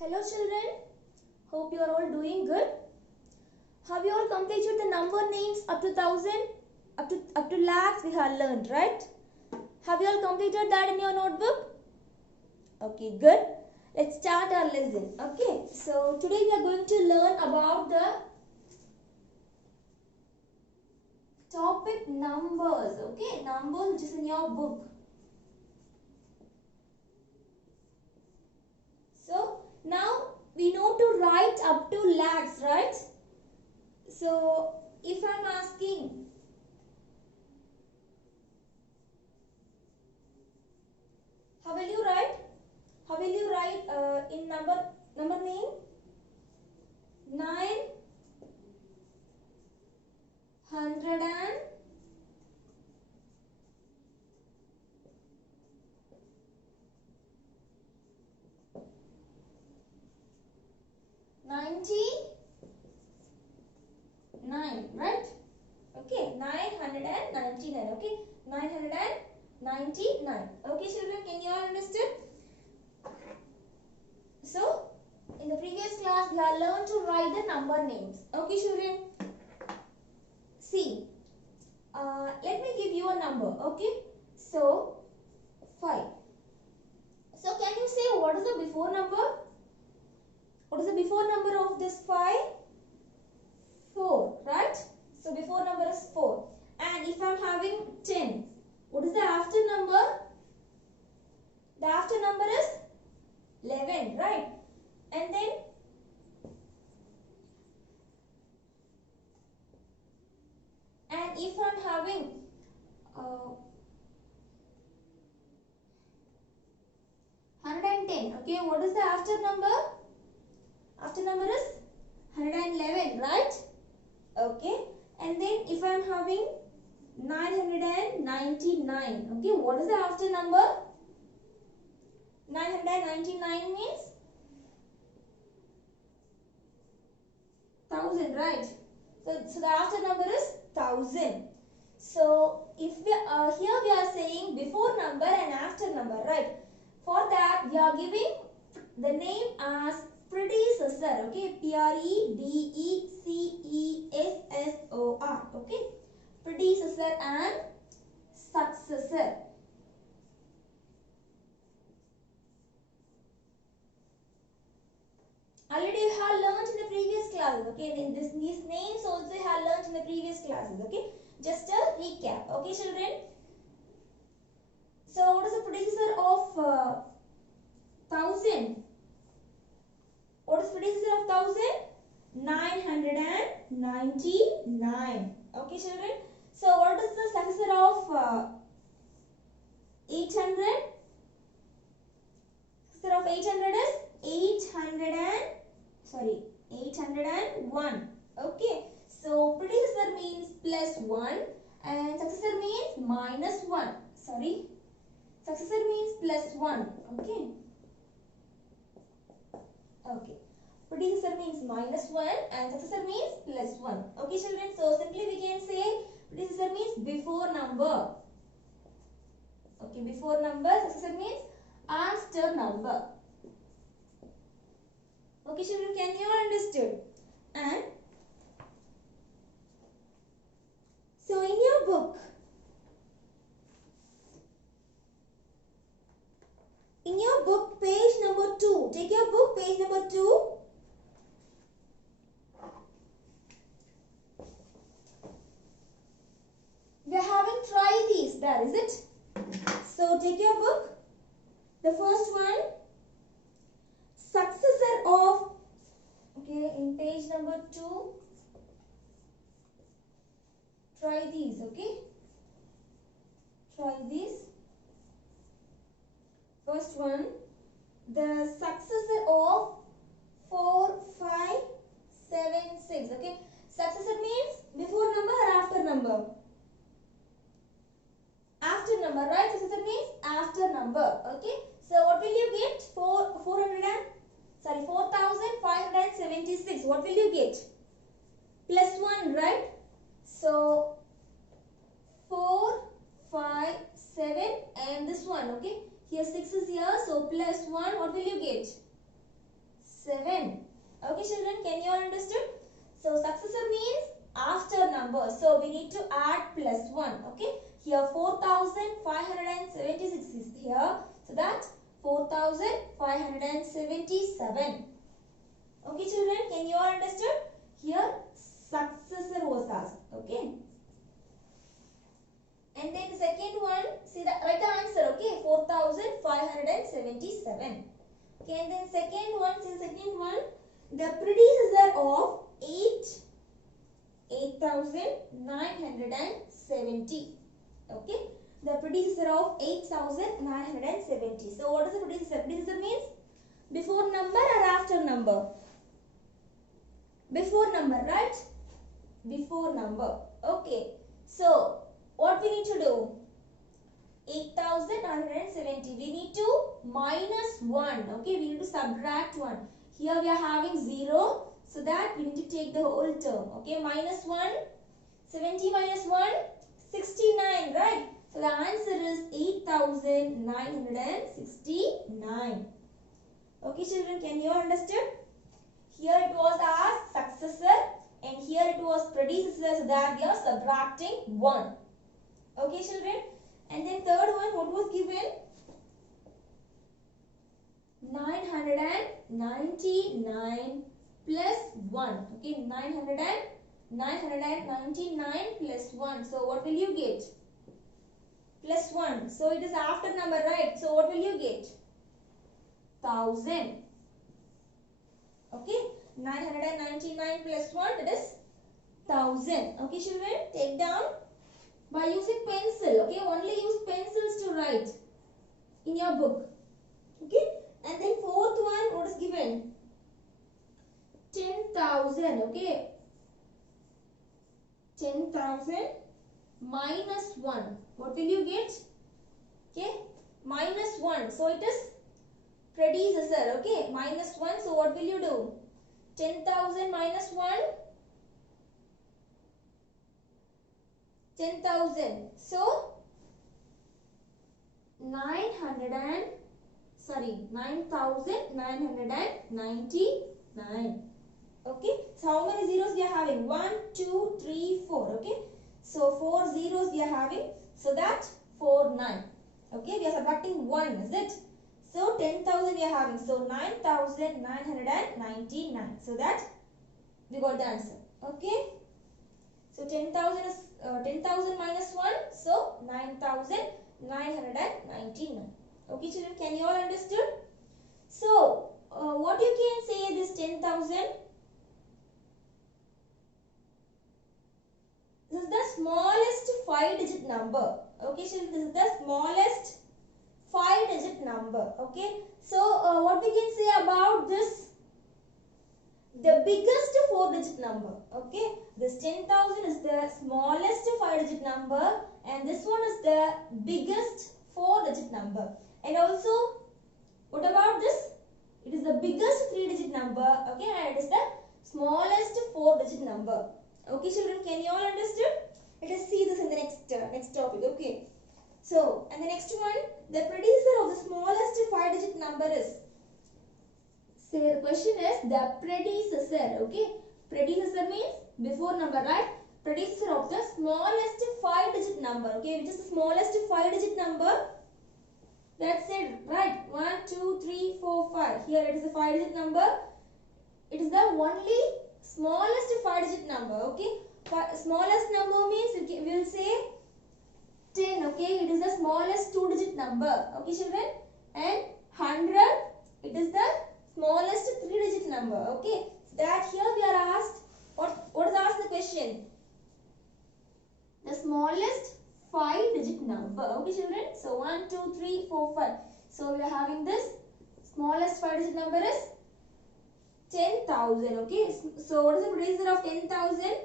Hello children, hope you are all doing good. Have you all completed the number names up to 1000? Up to lakhs we have learned, right? Have you all completed that in your notebook? Okay, good. Let's start our lesson. Okay, so today we are going to learn about the topic numbers. Okay, numbers which is in your book. So now we know to write up to lakhs, right? So if I am asking how will you write? How will you write in number name? 900 99, right? Okay, 999. Okay, 999. Okay, children, can you all understand? So, in the previous class, we have learned to write the number names. Okay, children. See, let me give you a number. Okay, so 5. So, can you say what is the before number? What is the before number of this 5? 4, right? So before number is 4. And if I am having 10, what is the after number? The after number is 11, right? And then if I am having 110, okay, what is the after number? After number is 111, right? Okay, and then if I am having 999, okay, what is the after number? 999 means 1000, right? So the after number is 1000. So if we here we are saying before number and after number, right? For that we are giving the name as predecessor, okay? Predecessor, okay? Predecessor and successor. Already you have learned in the previous classes, okay? These names also you have learned in the previous classes, okay? Just a recap, okay, children? So what is the predecessor of 1000? What is predecessor of 1000? 999. Okay, children? So what is the successor of 800? Successor of 800 is 801. Okay. So predecessor means plus 1 and successor means minus 1. Sorry. Successor means plus 1. Okay. Okay. Predecessor means minus 1 and successor means plus 1. Okay, children. So simply we can say predecessor means before number. Okay, before number. Successor means after number. Okay, children, can you understood? And so in your book, page number 2, take your book, page number 2. We are having try these there, is it? So take your book. The first one, successor of, okay, in page number 2, try these, okay? Try these. First one, the successor of 4, 5, 7, 6, okay? Successor means before number or after number? After number, right? Successor means after number, okay? So what will you get? 4,576. What will you get? Plus 1, right? So 4, 5, 7 and this one, okay? Here 6 is here, so plus 1, what will you get? successor means after number. So we need to add plus 1. Okay. Here 4576 is here. So that 4577. Okay children, can you all understand? Here successor was asked. Okay. And then the second one, see the right answer. Okay, 4577. Okay, and then second one, see the second one, the predecessor of 8970. Okay, the predecessor of 8970. So what is the predecessor? Predecessor means before number or after number? Before number, right? Before number. Okay, so what we need to do? 8970. We need to minus 1. Okay, we need to subtract 1. Here we are having 0. So that we need to take the whole term. Okay, minus 1. 70 minus 1. 69. Right? So the answer is 8969. Okay children, can you understand? Here it was as successor and here it was predecessor. So that we are subtracting 1. Okay children, and then third one, what was given? 999 plus 1. Okay, 999 plus 1. So what will you get? Plus 1. So it is after number, right? So what will you get? 1000. Okay, 999 plus 1, that is 1000. Okay children, take down by using pencil. Okay, only use pencils to write in your book. Okay, and then fourth one, what is given? 10,000. Okay, 10,000 minus 1. What will you get? Okay, minus 1. So it is predecessor. Okay, minus 1. So what will you do? 10,000 minus 1. 10,000. So 9,999. Okay. So how many zeros we are having? 1, 2, 3, 4. Okay. So 4 zeros we are having. So that 4, 9. Okay. We are subtracting 1. Is it? So 10,000 we are having. So 9,999. So that we got the answer. Okay. So 10,000 is 10,000 minus 1. So 9,999. Okay children, can you all understood? So what you can say this 10,000? This is the smallest 5-digit number. Okay children, this is the smallest 5-digit number. Okay. So what we can say about this? The biggest 4-digit number. Okay, this 10,000 is the smallest 5-digit number and this one is the biggest 4-digit number. And also, what about this? It is the biggest 3-digit number. Okay, and it is the smallest 4-digit number. Okay, children, can you all understand? Let us see this in the next topic. Okay, so and the next one, the predecessor of the smallest 5-digit number is. So the question is the predecessor. Okay, predecessor means before number, right? Predecessor of the smallest 5-digit number. Okay, which is the smallest 5-digit number? That's it, right? 1, 2, 3, 4, 5. Here it is the 5-digit number. It is the only smallest 5-digit number. Okay, smallest number means we will say 10. Okay, it is the smallest 2-digit number. Okay, children, and 100. It is the smallest 3-digit number. Okay, so that here we are asked, what is asked the question? The smallest 5-digit number. Okay children, so 1, 2, 3, 4, 5. So we are having this smallest 5-digit number is 10,000. Okay, so what is the predecessor of 10,000?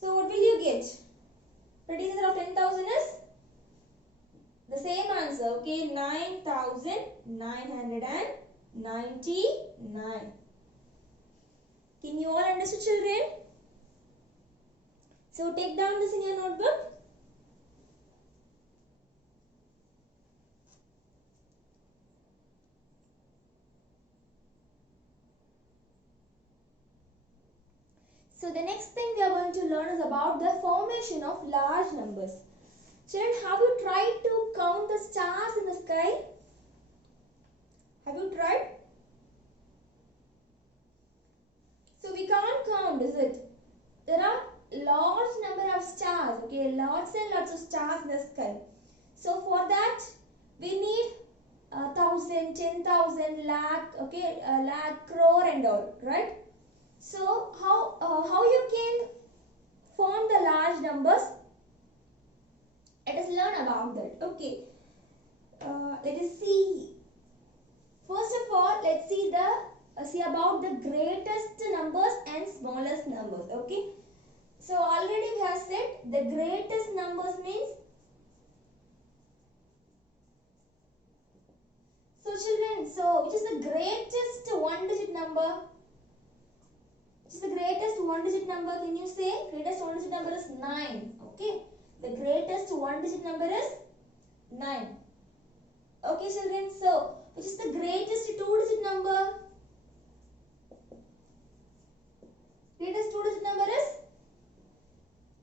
So what will you get? Predecessor of 10,000 is the same answer. Okay, 9,999. Can you all understand, children? So take down this in your notebook. So the next thing we are going to learn is about the formation of large numbers. Children, have you tried to count the stars in the sky? Have you tried? So we can't count, is it? There are large number of stars, okay, lots and lots of stars in the sky. So for that we need 1,000, 10,000, lakh, okay, lakh, crore and all, right? So how you can form the large numbers? Let us learn about that. Okay, let us see. First of all, let's see about the greatest numbers and smallest numbers. Okay, so already we have said the greatest numbers means. So children, so which is the greatest one-digit number? Which is the greatest one-digit number? Can you say? Greatest one-digit number is 9. Okay, the greatest one-digit number is 9. Okay, children. So which is the greatest two-digit number? Greatest two-digit number is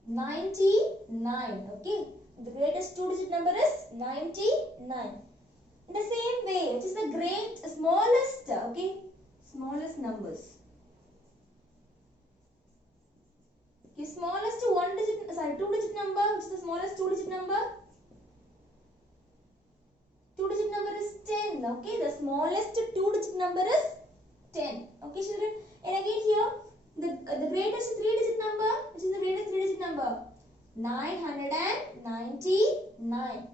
99. Okay, the greatest two-digit number is 99. In the same way, which is the smallest, okay, smallest numbers. Okay, smallest two-digit number, which is the smallest two-digit number? Two-digit number is 10. Okay, the smallest two-digit number is 10. Okay, children. And again here, the greatest three-digit number, which is the greatest three-digit number? 999.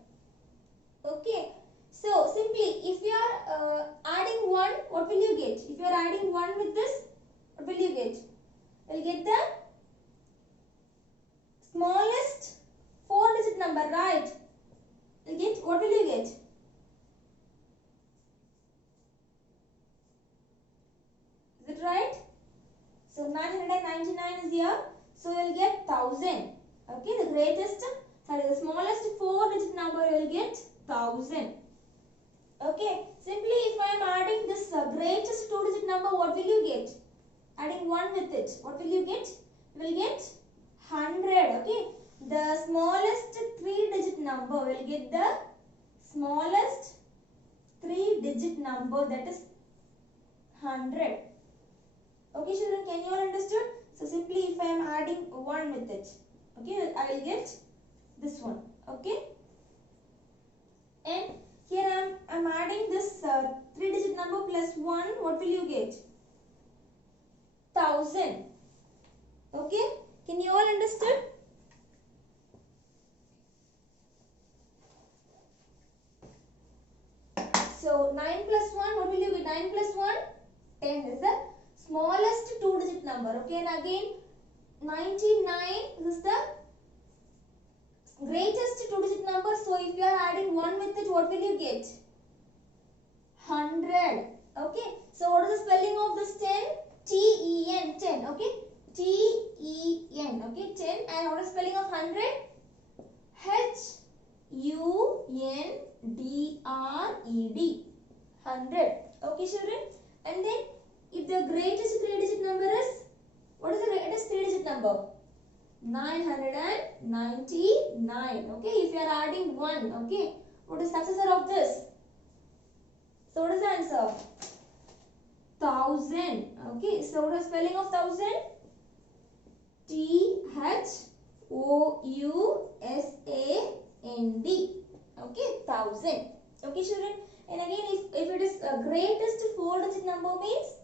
Okay. So simply, if you are adding 1, what will you get? If you are adding 1 with this, what will you get? You will get the smallest 4-digit number, right? You get, what will you get? Is it right? So 999 is here. So you will get 1000. Okay, the smallest 4-digit number you will get 1000. Okay, simply if I am adding this greatest two-digit number, what will you get? Adding 1 with it, what will you get? You will get 100. Okay, the smallest 3-digit number will get the smallest 3-digit number, that is 100. Okay, children, can you all understood? So simply if I am adding 1 with it, okay, I will get this one. Okay, and here I am adding this 3-digit number plus 1. What will you get? 1000. Okay, can you all understood? So 9 plus 1, what will you get? 9 plus 1, 10 is the smallest two-digit number. Okay, and again 99 is the greatest two-digit number. So if you are adding 1 with it, what will you get? 100. Okay, so what is the spelling of this 10? T-E-N, 10. Okay, T-E-N. Okay, 10. And what is the spelling of 100? H-U-N-D-R-E-D. 100. Okay, children. And then if the greatest three-digit number is, what is the greatest three-digit number? 999. Okay, if you are adding 1, okay, what is the successor of this? So what is the answer? 1000. Okay, so what is the spelling of 1000? T-H-O-U-S-A-N-D. Okay, 1000. Okay, children. And again, if it is greatest 4-digit number means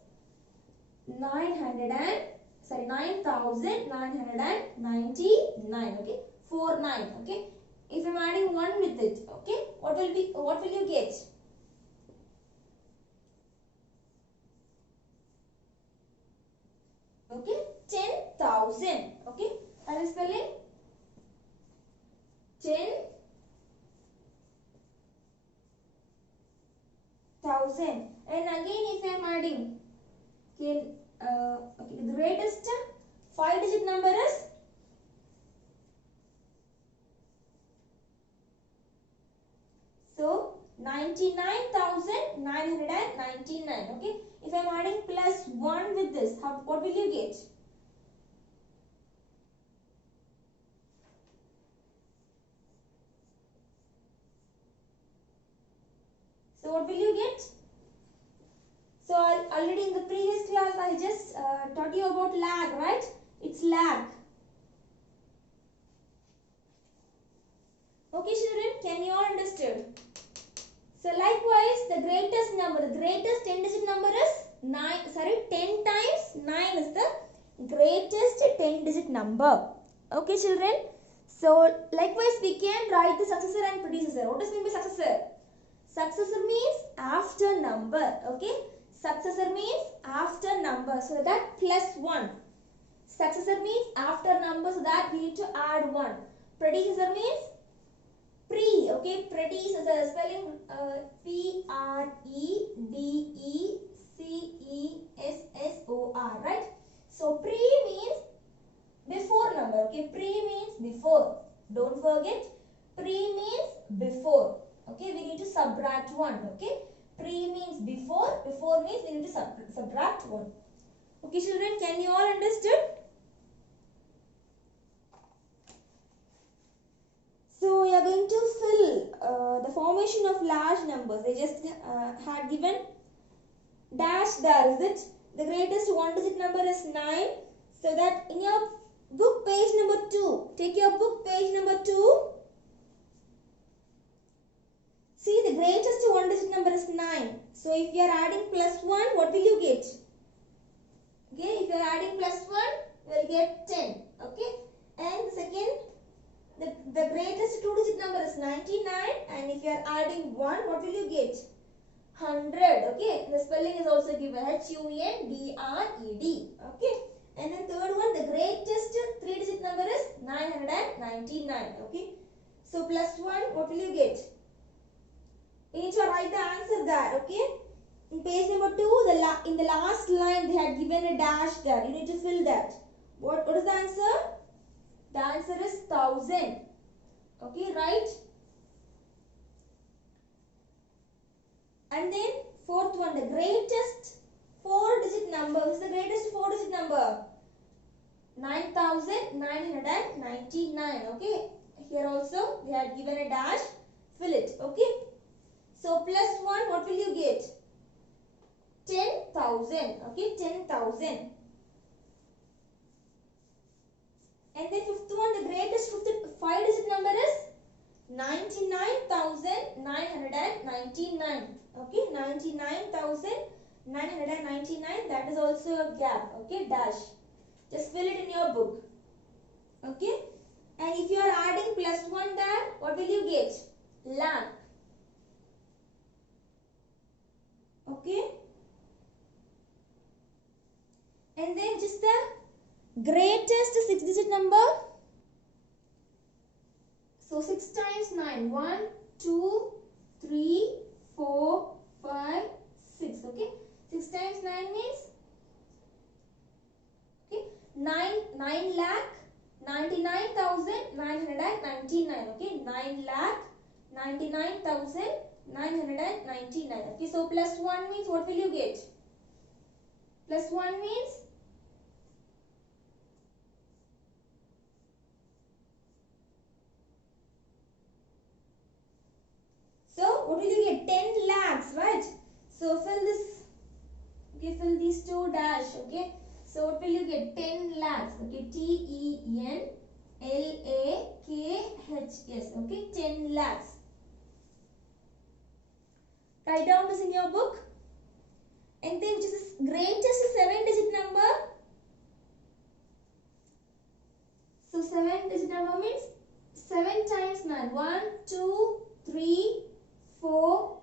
9,999. Okay, 49. Okay, if I am adding 1 with it, okay, what will you get? Okay, 10,000. Okay, I am spelling 10,000. And again, if I am adding, okay, the greatest 5-digit number is so 99,999. Okay, if I am adding plus 1 with this, what will you get? So what will you get? So already in the previous class I just taught you about lag, right? It's lag. Okay children, can you all understood? So likewise, the greatest 10-digit number is 10 times 9 is the greatest 10-digit number. Okay children? So likewise we can write the successor and predecessor. What does mean by successor? Successor means after number. Okay? Successor means after number. So that plus 1. Successor means after number, so that we need to add 1. Predecessor means pre. Okay? Predecessor spelling Predecessor. Right? So pre means before number. Okay? Pre means before. Don't forget. Pre means before. Okay, we need to subtract 1. Okay, pre means before, before means we need to subtract 1. Okay children, can you all understood? So we are going to fill the formation of large numbers. They just had given dash there, is it? The greatest 1-digit number is 9. So that in your book page number 2, take your book page number 2. See, the greatest 1-digit number is 9. So if you are adding plus 1, what will you get? Okay, if you are adding plus 1, you will get 10. Okay, and the second, the greatest 2-digit number is 99. And if you are adding 1, what will you get? 100. Okay, the spelling is also given HUNDRED. Okay, and then third one, the greatest 3-digit number is 999. Okay, so plus 1, what will you get? You need to write the answer there, okay? In page number 2, in the last line they had given a dash there. You need to fill that. What is the answer? The answer is 1000. Okay, right? And then fourth one, the greatest 4-digit number. What is the greatest 4-digit number? 9999. Okay, here also they had given a dash. Fill it. Okay. So plus 1, what will you get? 10,000. Okay, 10,000. And then fifth one, the greatest 5-digit number is 99,999. Okay, 99,999. That is also a gap. Okay, dash. Just fill it in your book. Okay, and if you are adding plus 1 there, what will you get? Lakh. Okay, and then just the greatest 6-digit number. So 6 times 9, 1, 2, 3, 4, 5, 6. Okay, 6 times 9 means, okay, 9 lakh 99,999. Okay, 9 lakh 99,999. Okay, so plus 1 means what will you get? Plus 1 means what will you get? 10 lakhs, right? So fill this. Okay, fill these two dash. Okay, so what will you get? 10 lakhs. Okay, TENLAKHS. Okay, 10 lakhs. Write down this in your book. And then which is the greatest 7-digit number? So 7-digit number means 7 times 9. 1, 2, 3, 4,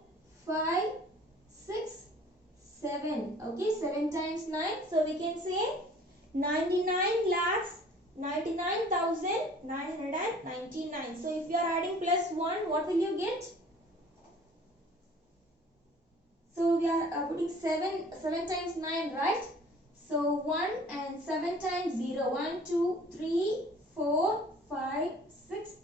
5, 6, 7. Okay, 7 times 9. So we can say 99 lakhs 99,999. So if you are adding plus 1, what will you get? So we are putting 7 times 9, right? So 1 and 7 times 0. 1, 2, 3, 4, 5, 6,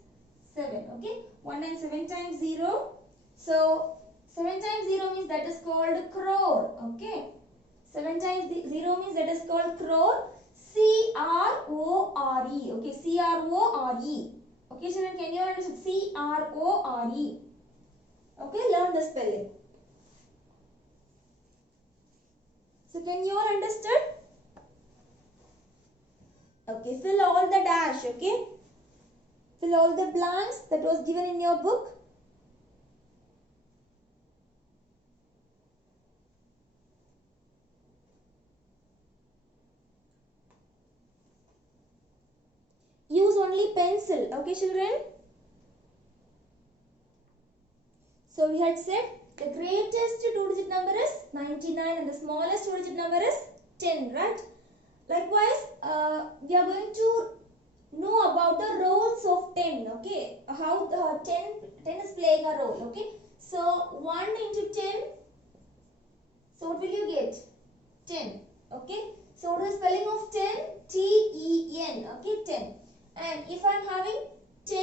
7. Okay, 1 and 7 times 0. So 7 times 0 means that is called crore. Okay, 7 times 0 means that is called crore. C-R-O-R-E. Okay, C-R-O-R-E. Okay, children, can you understand? C-R-O-R-E. Okay, learn the spelling. So can you all understood? Okay, fill all the dash, okay? Fill all the blanks that was given in your book. Use only pencil, okay children? So we had said the greatest two-digit number is 99 and the smallest two-digit number is 10, right? Likewise, we are going to know about the roles of 10, okay? How the 10 is playing a role, okay? So 1 into 10, so what will you get? 10, okay? So what is the spelling of 10? T-E-N, okay? 10. And if I am having 10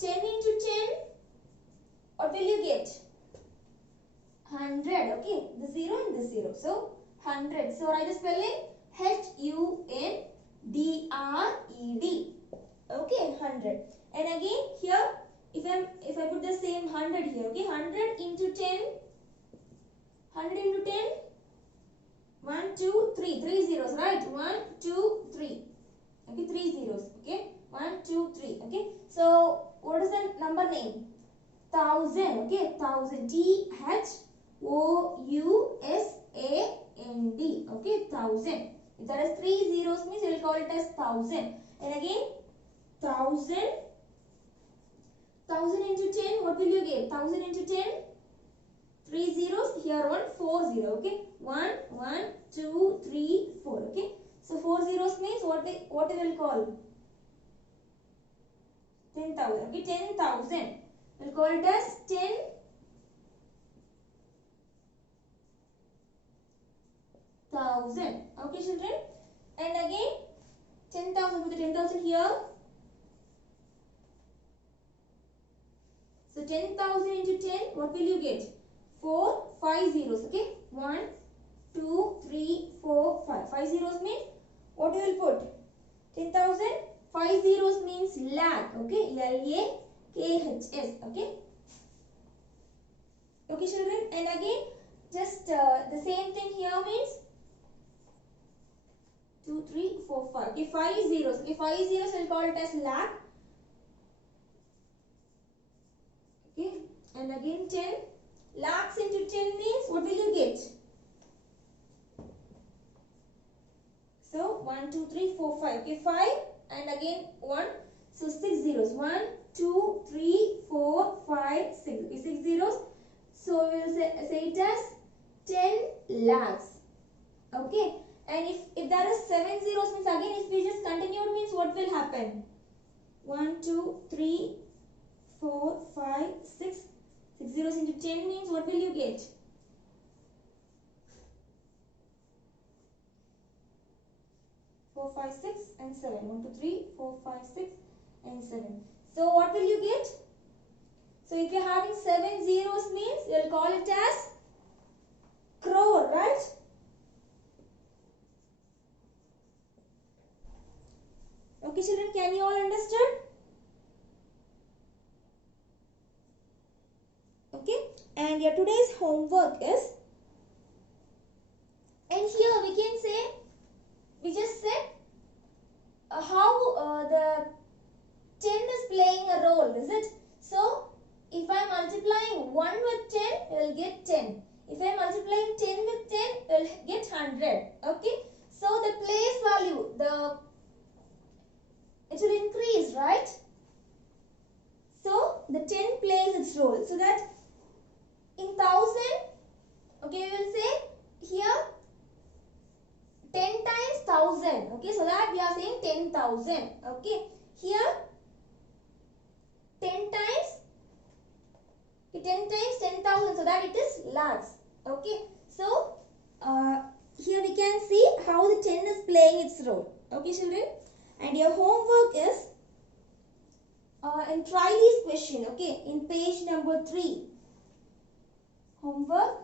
into 10, what will you get? 100, okay? The 0 and the 0. So 100. So write the spelling H-U-N-D-R-E-D. Okay, 100. And again here, if I put the same 100 here, okay? 100 into 10. 100 into 10. 1, 2, 3. 3 zeros, right? 1, 2, 3. Okay, 3 zeros. Okay, 1, 2, 3. Okay. So what is the number name? 1000. Okay, 1000. T-H-O-U-S-A-N-D. Okay, 1000. If there is 3 zeros means we will call it as 1000. And again, 1000. 1000 into 10. What will you get? 1000 into 10. 3 zeros. Here 1, 4 0. Okay, 1, 1, 2, 3, 4. Okay. So 4 zeros means what we will call? 10,000. Okay, 10,000. We'll call it as 10,000. Okay, children. And again, 10,000 with the 10,000 here. So 10,000 into 10, what will you get? 4, 5 zeros. Okay, 1, 2, 3, 4, 5. 5 zeros means what you will put? 10,000. 5 zeros means lakh. Okay, L-A-K-H-S. Okay. Okay, children. And again, just the same thing here means 2, 3, 4, 5. Okay, 5 zeros. Okay, 5 zeros we'll call it as lakh. Okay, and again 10. Lakhs into 10 means what will you get? So 1, 2, 3, 4, 5. Okay, 5 and again 1. So 6 zeros. 1, 2, 3, 4, 5, 6. Okay, 6 zeros. So we will say it as 10 lakhs. Okay. And if there is 7 zeros means again if we just continue means what will happen? 1, 2, 3, 4, 5, 6. 6 zeros into 10 means what will you get? 4, 5, 6 and 7. 1, 2, 3, 4, 5, 6 and 7. So what will you get? So if you are having 7 zeros means you will call it as crore, right? Okay, children, can you all understand? Okay, and your today's homework is, and here we can say, we just said how the 10 is playing a role, is it? So, if I am multiplying 1 with 10, you will get 10. If I am multiplying 10 with 10, you will get 100. Okay, so the place value, it will increase, right? So, the 10 plays its role. So that in 1000, okay, we will say here 10 times 1000. Okay, so that we are saying 10,000. Okay, here 10 times 10,000. So that it is lakhs. Okay, so here we can see how the 10 is playing its role. Okay, children, and your homework is and try this question. Okay, in page number 3. Homework,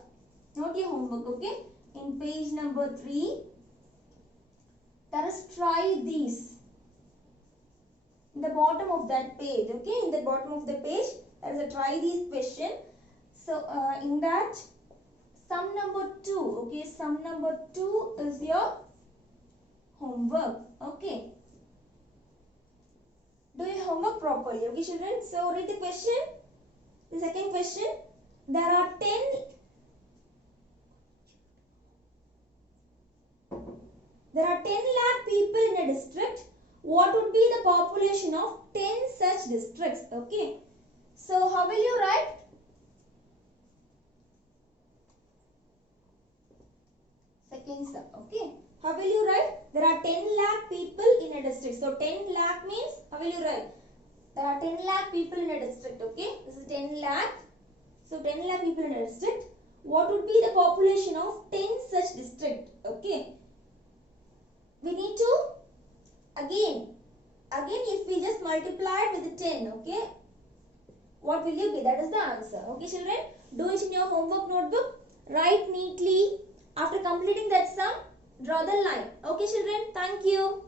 not your homework. Okay, in page number 3. Let us try these. In the bottom of that page, okay, in the bottom of the page, let us try these question. So, in that, sum number 2, okay, sum number 2 is your homework. Okay. Do your homework properly. Okay, children. So read the question. The second question. There are 10 lakh people in a district. What would be the population of 10 such districts? Okay. So how will you write? Second sum. Okay. How will you write? There are 10 lakh people in a district. So 10 lakh means, how will you write? There are 10 lakh people in a district. Okay. This is 10 lakh. So 10 lakh people in a district. What would be the population of 10 such district? Okay. We need to again if we just multiply it with 10, okay, what will you be? That is the answer. Okay, children, do it in your homework notebook. Write neatly. After completing that sum, draw the line. Okay, children, thank you.